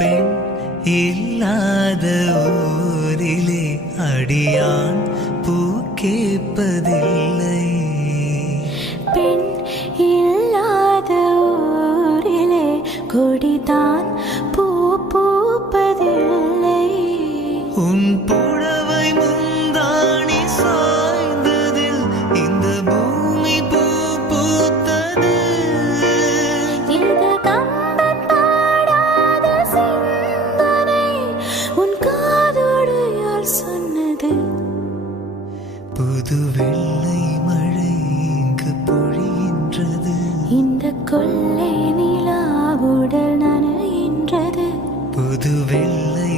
பெண் இல்லாத ஊரிலே அடியான் பூ கேட்பதில்லை. பெண் இல்லாத ஊரிலே கொடிதான் பூ பூப்பதில்லை. உன் புடவை முந்தாணி சாய்ந்ததில் இந்த பூமி பூ பூத்தது. இது கம்பன் பாடாத சிந்தனை உன் காதோடு யார் சொன்னது? புது வெள்ளை மழை இங்கு பொழிகின்றது. இந்த கொள்ளை நிலா உடல் நனைகின்றது. புது வெள்ளை